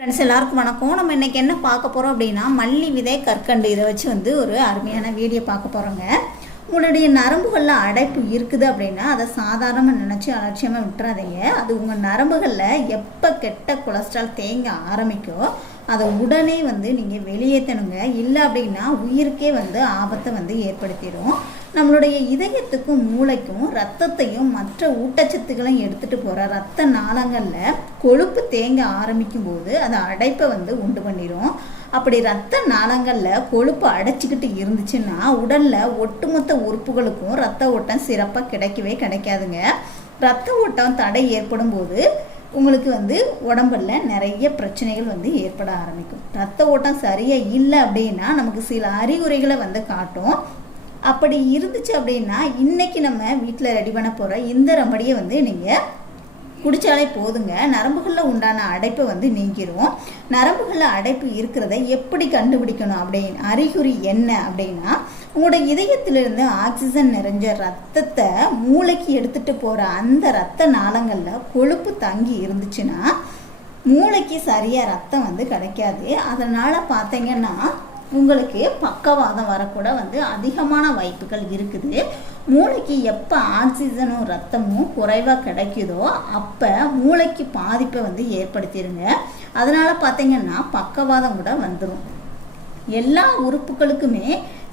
Friends எல்லாருக்கும் வணக்கம். நம்ம இன்றைக்கி என்ன பார்க்க போகிறோம் அப்படின்னா மல்லி விதை கற்கண்டு. இதை வச்சு வந்து ஒரு அருமையான வீடியோ பார்க்க போகிறோங்க உங்களுடைய நரம்புகளில் அடைப்பு இருக்குது அப்படின்னா அதை சாதாரணமாக நினச்சி அலட்சியமாக விட்டுறாதீங்க. அது உங்கள் நரம்புகளில் எப்போ கெட்ட கொலஸ்ட்ரால் தேங்க ஆரம்பிக்கோ அதை உடனே வந்து நீங்கள் வெளியேற்றணுங்க இல்லை அப்படின்னா உயிருக்கே வந்து ஆபத்தை வந்து ஏற்படுத்திடும் நம்மளுடைய இதயத்துக்கும் மூளைக்கும் ரத்தத்தையும் மற்ற ஊட்டச்சத்துக்களையும் எடுத்துகிட்டு போகிற ரத்த நாளங்களில் கொழுப்பு தேங்க ஆரம்பிக்கும் போது அது அடைப்பை வந்து உண்டு பண்ணிடும் அப்படி ரத்த நாளங்களில் கொழுப்பு அடைச்சிக்கிட்டு இருந்துச்சுன்னா உடலில் ஒட்டுமொத்த உறுப்புகளுக்கும் ரத்த ஓட்டம் சிறப்பாக கிடைக்கவே கிடைக்காதுங்க. ரத்த ஓட்டம் தடை ஏற்படும் போது உங்களுக்கு வந்து உடம்புல நிறைய பிரச்சனைகள் வந்து ஏற்பட ஆரம்பிக்கும். ரத்த ஓட்டம் சரியாக இல்லை அப்படின்னா நமக்கு சில அறிகுறிகளை வந்து காட்டும். அப்படி இருந்துச்சு அப்படின்னா இன்னைக்கு நம்ம வீட்டில் ரெடி பண்ண போகிற இந்த ரெமடியை வந்து நீங்கள் குடித்தாலே போதுங்க. நரம்புகளில் உண்டான அடைப்பை வந்து நீக்கிரும். நரம்புகளில் அடைப்பு இருக்கிறத எப்படி கண்டுபிடிக்கணும் அப்படின்னு அறிகுறி என்ன அப்படின்னா உங்களோட இதயத்திலிருந்து ஆக்சிஜன் நிறைஞ்ச ரத்தத்தை மூளைக்கு எடுத்துகிட்டு போகிற அந்த ரத்த நாளங்களில் கொழுப்பு தங்கி இருந்துச்சுன்னா மூளைக்கு சரியாக ரத்தம் வந்து கிடைக்காது. அதனால் பார்த்தீங்கன்னா உங்களுக்கு பக்கவாதம் வரக்கூட வந்து அதிகமான வாய்ப்புகள் இருக்குது. மூளைக்கு எப்போ ஆக்சிஜனும் ரத்தமும் குறைவாக கிடைக்குதோ அப்போ மூளைக்கு பாதிப்பை வந்து ஏற்படுத்திடுங்க அதனால் பார்த்தீங்கன்னா பக்கவாதம் கூட வந்துடும் எல்லா உறுப்புகளுக்குமே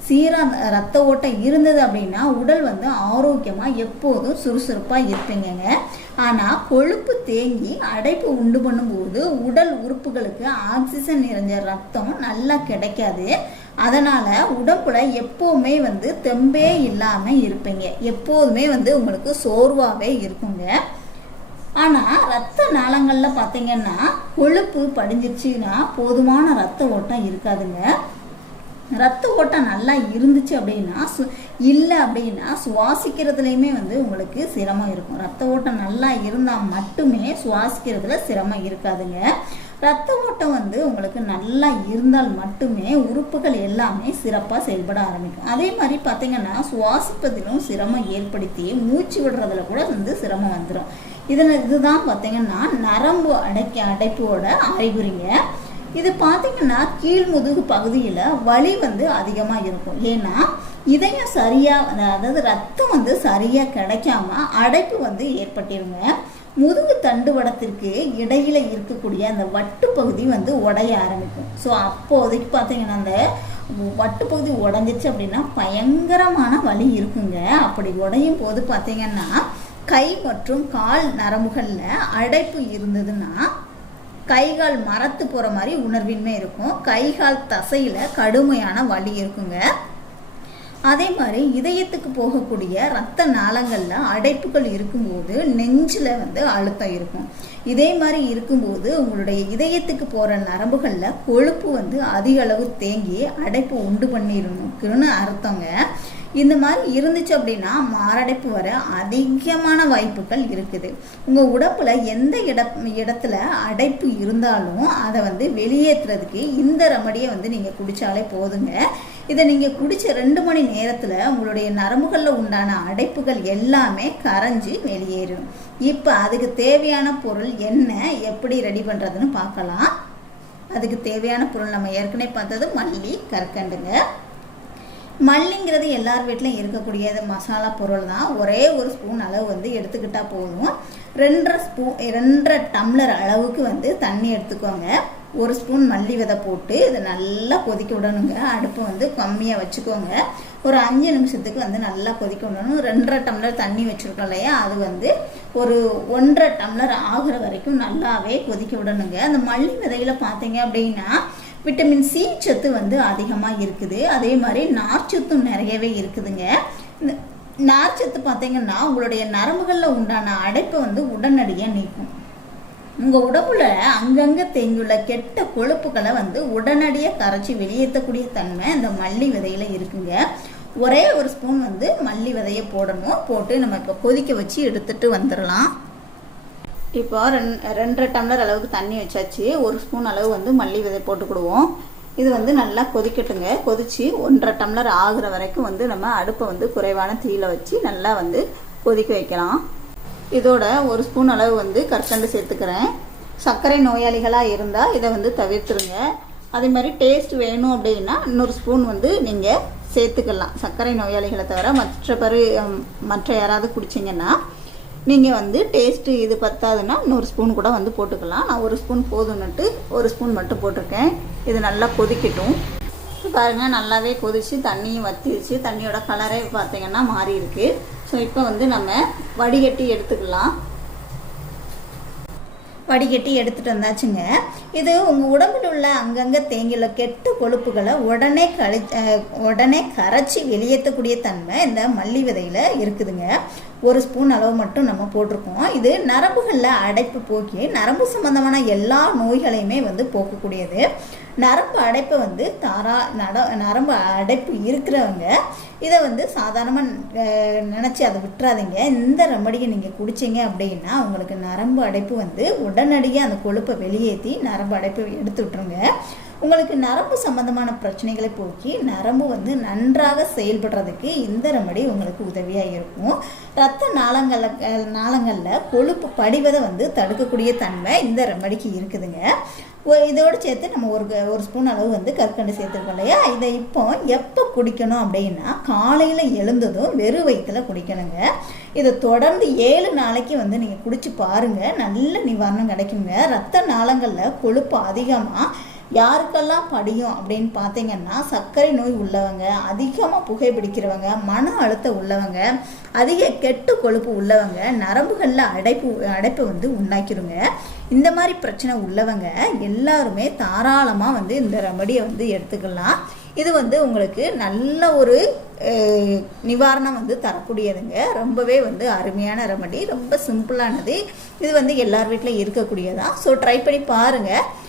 சீராக ரத்த ஓட்டம் இருந்தது அப்படின்னா உடல் வந்து ஆரோக்கியமாக எப்போதும் சுறுசுறுப்பாக இருப்பீங்கங்க. ஆனால் கொழுப்பு தேங்கி அடைப்பு உண்டு பண்ணும்போது உடல் உறுப்புகளுக்கு ஆக்சிஜன் நிறைஞ்ச ரத்தம் நல்லா கிடைக்காது. அதனால் உடம்புல எப்போவுமே வந்து தெம்பே இல்லாமல் இருப்பீங்க. எப்போதுமே வந்து உங்களுக்கு சோர்வாகவே இருக்குங்க. ஆனால் ரத்த நாளங்களில் பார்த்தீங்கன்னா கொழுப்பு படிஞ்சிருச்சுன்னா போதுமான ரத்த ஓட்டம் இருக்காதுங்க. ரத்த ஓட்டம் நல்லா இருந்துச்சு அப்படின்னா சு இல்லை அப்படின்னா சுவாசிக்கிறதுலையுமே வந்து உங்களுக்கு சிரமம் இருக்கும். ரத்த ஓட்டம் நல்லா இருந்தால் மட்டுமே சுவாசிக்கிறதுல சிரமம் இருக்காதுங்க. ரத்த ஓட்டம் வந்து உங்களுக்கு நல்லா இருந்தால் மட்டுமே உறுப்புகள் எல்லாமே சிறப்பாக செயல்பட ஆரம்பிக்கும். அதே மாதிரி பார்த்தீங்கன்னா சுவாசிப்பதிலும் சிரமம் ஏற்படுத்தி மூச்சு விடுறதுல கூட வந்து சிரமம் வந்துடும் இதில் இதுதான் பார்த்தீங்கன்னா நரம்பு அடைக்க அடைப்போட அறிகுறிங்க. இது பார்த்தீங்கன்னா கீழ் முதுகு பகுதியில் வலி வந்து அதிகமாக இருக்கும். ஏன்னா இதயம் சரியாக அதாவது ரத்தம் வந்து சரியாக கிடைக்காம அடைப்பு வந்து ஏற்பட்டிருங்க. முதுகு தண்டுவடத்திற்கு இடையில் இருக்கக்கூடிய அந்த வட்டு பகுதி வந்து உடைய ஆரம்பிக்கும். ஸோ அப்போதைக்கு பார்த்தீங்கன்னா அந்த வட்டு பகுதி உடஞ்சிச்சு அப்படின்னா பயங்கரமான வலி இருக்குங்க. அப்படி உடையும் போது பார்த்தீங்கன்னா கை மற்றும் கால் நரம்புகளில் அடைப்பு இருந்ததுன்னா கைகால் மரத்து போகிற மாதிரி உணர்வின்மை இருக்கும். கைகால் தசையில் கடுமையான வலி இருக்குங்க. அதே மாதிரி இதயத்துக்கு போகக்கூடிய ரத்த நாளங்களில் அடைப்புகள் இருக்கும்போது நெஞ்சில் வந்து அழுத்தம் இருக்கும். இதே மாதிரி இருக்கும்போது உங்களுடைய இதயத்துக்கு போகிற நரம்புகளில் கொழுப்பு வந்து அதிக அளவு தேங்கி அடைப்பு உண்டு பண்ணிருக்குன்னு அர்த்தங்க. இந்த மாதிரி இருந்துச்சு அப்படின்னா மாரடைப்பு வர அதிகமான வாய்ப்புகள் இருக்குது. உங்கள் உடம்புல எந்த இட இடத்துல அடைப்பு இருந்தாலும் அதை வந்து வெளியேற்றுறதுக்கு இந்த ரெமடியை வந்து நீங்கள் குடித்தாலே போதுங்க. இதை நீங்கள் குடித்த ரெண்டு மணி நேரத்தில் உங்களுடைய நரம்புகளில் உண்டான அடைப்புகள் எல்லாமே கரைஞ்சி வெளியேறும். இப்போ அதுக்கு தேவையான பொருள் என்ன எப்படி ரெடி பண்ணுறதுன்னு பார்க்கலாம் அதுக்கு தேவையான பொருள் நம்ம ஏற்கனவே பார்த்தது மல்லி கற்கண்டுங்க. மல்லிங்கிறது எல்லார் வீட்லையும் இருக்கக்கூடிய மசாலா பொருள் தான். ஒரே ஒரு ஸ்பூன் அளவு வந்து எடுத்துக்கிட்டால் போதும். ரெண்டரை ஸ்பூன் ரெண்டரை டம்ளர் அளவுக்கு வந்து தண்ணி எடுத்துக்கோங்க. ஒரு ஸ்பூன் மல்லி விதை போட்டு இதை நல்லா கொதிக்க விடணுங்க. அடுப்பை வந்து கம்மியாக வச்சுக்கோங்க. ஒரு அஞ்சு நிமிஷத்துக்கு வந்து நல்லா கொதிக்க விடணும். ரெண்டரை டம்ளர் தண்ணி வச்சுருக்கோம் இல்லையா? அது வந்து ஒரு ஒன்றரை டம்ளர் ஆகிற வரைக்கும் நல்லாவே கொதிக்க விடணுங்க. அந்த மல்லி விதையில் பார்த்தீங்க அப்படின்னா விட்டமின் சி சத்து வந்து அதிகமாக இருக்குது. அதே மாதிரி நார்ச்சத்தும் நிறையவே இருக்குதுங்க. இந்த நார்ச்சத்து பார்த்தீங்கன்னா உங்களுடைய நரம்புகளில் உண்டான அடைப்பை வந்து உடனடியாக நீக்கும். உங்கள் உடம்புல அங்கங்கே தேங்கியுள்ள கெட்ட கொழுப்புகளை வந்து உடனடியாக கரைச்சி வெளியேற்றக்கூடிய தன்மை இந்த மல்லி விதையில் இருக்குங்க. ஒரே ஒரு ஸ்பூன் வந்து மல்லி விதையை போடணும். போட்டு நம்ம இப்போ கொதிக்க வச்சு எடுத்துகிட்டு வந்துடலாம். இப்போ ரெண் ரெண்டரை டம்ளர் அளவுக்கு தண்ணி வச்சாச்சு. ஒரு ஸ்பூன் அளவு வந்து மல்லி விதை போட்டுக்கிடுவோம் இது வந்து நல்லா கொதிக்கட்டுங்க. கொதித்து ஒன்றரை டம்ளர் ஆகுற வரைக்கும் வந்து நம்ம அடுப்பை வந்து குறைவான தீயில் வச்சு நல்லா வந்து கொதிக்க வைக்கலாம். இதோட ஒரு ஸ்பூன் அளவு வந்து கற்கண்டு சேர்த்துக்கிறேன். சர்க்கரை நோயாளிகளாக இருந்தால் இதை வந்து தவிர்த்துருங்க. அதே மாதிரி டேஸ்ட் வேணும் அப்படின்னா இன்னொரு ஸ்பூன் வந்து நீங்கள் சேர்த்துக்கலாம். சர்க்கரை நோயாளிகளை தவிர மற்ற பரு மற்ற யாராவது குடிச்சிங்கன்னா நீங்கள் வந்து டேஸ்ட்டு இது பத்தாதுன்னா இன்னொரு ஸ்பூன் கூட வந்து போட்டுக்கலாம். நான் ஒரு ஸ்பூன் போதும்னுட்டு ஒரு ஸ்பூன் மட்டும் போட்டிருக்கேன். இது நல்லா கொதிக்கட்டும். பாருங்கள் நல்லாவே கொதிச்சு தண்ணியும் வத்திடுச்சு தண்ணியோட கலரே பார்த்தீங்கன்னா மாறி இருக்குது ஸோ இப்போ வந்து நம்ம வடிகட்டி எடுத்துக்கலாம். வடிகட்டி எடுத்துகிட்டு வந்தாச்சுங்க. இது உங்கள் உடம்பில் உள்ள அங்கங்கே தேங்கியுள்ள கெட்டு கொழுப்புகளை உடனே கழி உடனே கரைச்சி வெளியேற்றக்கூடிய தன்மை இந்த மல்லி விதையில் இருக்குதுங்க. ஒரு ஸ்பூன் அளவு மட்டும் நம்ம போட்டிருக்கோம். இது நரம்புகளில் அடைப்பு போக்கி நரம்பு சம்பந்தமான எல்லா நோய்களையுமே வந்து போக்கக்கூடியது. நரம்பு அடைப்பை வந்து தாரா நட நரம்பு அடைப்பு இருக்கிறவங்க இதை வந்து சாதாரணமாக நினச்சி அதை விட்டுறாதீங்க. இந்த ரெமடியை நீங்கள் குடிச்சிங்க அப்படின்னா உங்களுக்கு நரம்பு அடைப்பு வந்து உடனடியாக அந்த கொழுப்பை வெளியேற்றி நரம்பு அடைப்பை எடுத்து விட்டுருங்க. உங்களுக்கு நரம்பு சம்பந்தமான பிரச்சனைகளை போக்கி நரம்பு வந்து நன்றாக செயல்படுறதுக்கு இந்த ரெமடி உங்களுக்கு உதவியாக இருக்கும். ரத்த நாளங்களில் நாளங்களில் கொழுப்பு படிவதை வந்து தடுக்கக்கூடிய தன்மை இந்த ரெமடிக்கு இருக்குதுங்க. இதோடு சேர்த்து நம்ம ஒரு ஒரு ஸ்பூன் அளவு வந்து கற்கண்டு சேர்த்துருக்கோம் இல்லையா? இதை இப்போ எப்போ குடிக்கணும் அப்படின்னா காலையில் எழுந்ததும் வெறும் வயிற்றில் குடிக்கணுங்க. இதை தொடர்ந்து ஏழு நாளைக்கு வந்து நீங்கள் குடிச்சு பாருங்கள் நல்ல நிவாரணம் கிடைக்குங்க. ரத்த நாளங்களில் கொழுப்பு அதிகமாக யாருக்கெல்லாம் படியும் அப்படின்னு பார்த்தீங்கன்னா சர்க்கரை நோய் உள்ளவங்க அதிகமாக புகைப்பிடிக்கிறவங்க மன அழுத்தம் உள்ளவங்க அதிக கெட்டு கொழுப்பு உள்ளவங்க நரம்புகளில் அடைப்பு அடைப்பு வந்து உண்டாக்கிருங்க. இந்த மாதிரி பிரச்சனை உள்ளவங்க எல்லாருமே தாராளமாக வந்து இந்த ரெமடியை வந்து எடுத்துக்கலாம். இது வந்து உங்களுக்கு நல்ல ஒரு நிவாரணம் வந்து தரக்கூடியதுங்க. ரொம்பவே வந்து அருமையான ரெமடி ரொம்ப சிம்பிளானது. இது வந்து எல்லார் வீட்டில் இருக்கக்கூடியதான் ஸோ ட்ரை பண்ணி பாருங்கள்